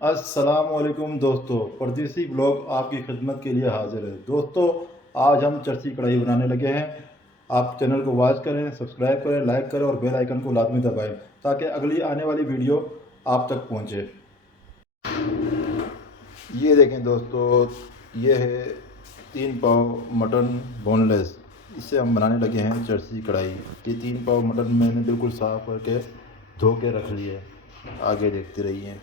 अस्सलामुअलैकुम दोस्तों, परदेसी ब्लॉग आपकी खिदमत के लिए हाजिर है। दोस्तों, आज हम चरसी कढ़ाई बनाने लगे हैं। आप चैनल को वॉच करें, सब्सक्राइब करें, लाइक करें और बेल आइकन को लाजमी दबाएं ताकि अगली आने वाली वीडियो आप तक पहुंचे। ये देखें दोस्तों, ये है 3 पाव मटन बोनलेस। इससे हम बनाने लगे हैं चरसी कढ़ाई। ये 3 पाव मटन मैंने बिल्कुल साफ़ करके धो के रख ली है। आगे देखते रहिए।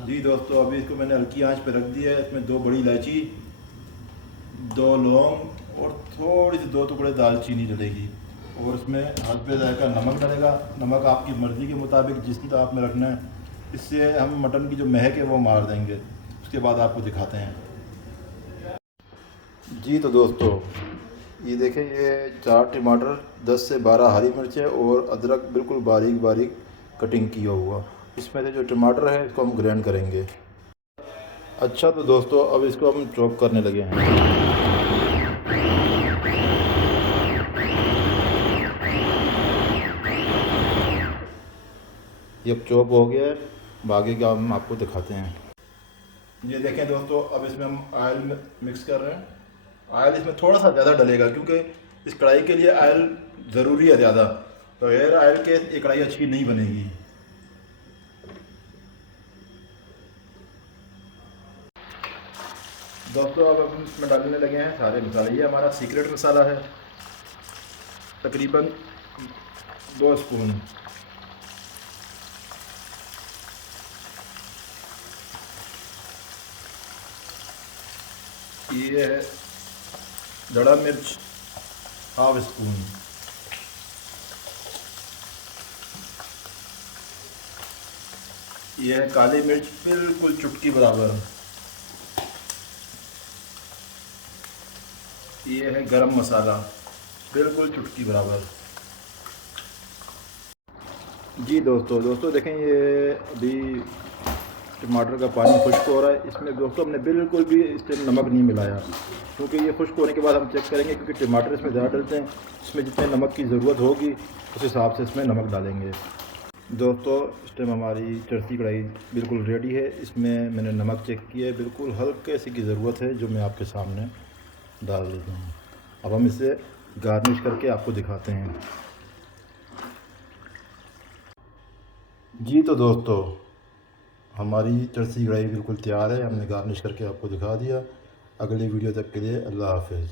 जी दोस्तों, अभी इसको मैंने हल्की आंच पे रख दिया है। इसमें 2 बड़ी इलायची, 2 लौंग और थोड़ी सी 2 टुकड़े दालचीनी डलेगी। और इसमें हल्के जायका नमक डलेगा। नमक आपकी मर्ज़ी के मुताबिक जिस तरह आप में रखना है। इससे हम मटन की जो महक है वो मार देंगे। उसके बाद आपको दिखाते हैं। जी तो दोस्तों, ये देखें, ये 4 टमाटर, 10 से 12 हरी मिर्चें और अदरक बिल्कुल बारीक बारीक कटिंग किया हुआ। इसमें से जो टमाटर है इसको हम ग्राइंड करेंगे। अच्छा तो दोस्तों, अब इसको हम चॉप करने लगे हैं। ये अब चॉप हो गया है। बाकी का हम आपको दिखाते हैं। ये देखें दोस्तों, अब इसमें हम ऑयल मिक्स कर रहे हैं। ऑयल इसमें थोड़ा सा ज़्यादा डलेगा क्योंकि इस कढ़ाई के लिए ऑयल ज़रूरी है ज़्यादा। तो एयर ऑयल के ये कढ़ाई अच्छी नहीं बनेगी। दोस्तों, अब हम इसमें डालने लगे हैं सारे मसाले। ये हमारा सीक्रेट मसाला है, तकरीबन 2 स्पून। ये है धड़ा मिर्च, ½ स्पून। ये है काली मिर्च, बिल्कुल चुटकी बराबर। ये है गरम मसाला, बिल्कुल चुटकी बराबर। जी दोस्तों देखें, ये अभी टमाटर का पानी खुश्क हो रहा है। इसमें दोस्तों हमने बिल्कुल भी इस टाइम नमक नहीं मिलाया, क्योंकि ये खुश्क होने के बाद हम चेक करेंगे, क्योंकि टमाटर इसमें ज़्यादा डलते हैं। इसमें जितने नमक की ज़रूरत होगी उस हिसाब से इसमें नमक डालेंगे। दोस्तों, इस टाइम हमारी चरसी कढ़ाई बिल्कुल रेडी है। इसमें मैंने नमक चेक किया है, बिल्कुल हल्के सी की ज़रूरत है, जो मैं आपके सामने डाल देता हूँ। अब हम इसे गार्निश करके आपको दिखाते हैं। जी तो दोस्तों, हमारी चरसी कढ़ाई बिल्कुल तैयार है। हमने गार्निश करके आपको दिखा दिया। अगली वीडियो तक के लिए अल्लाह हाफ़िज़।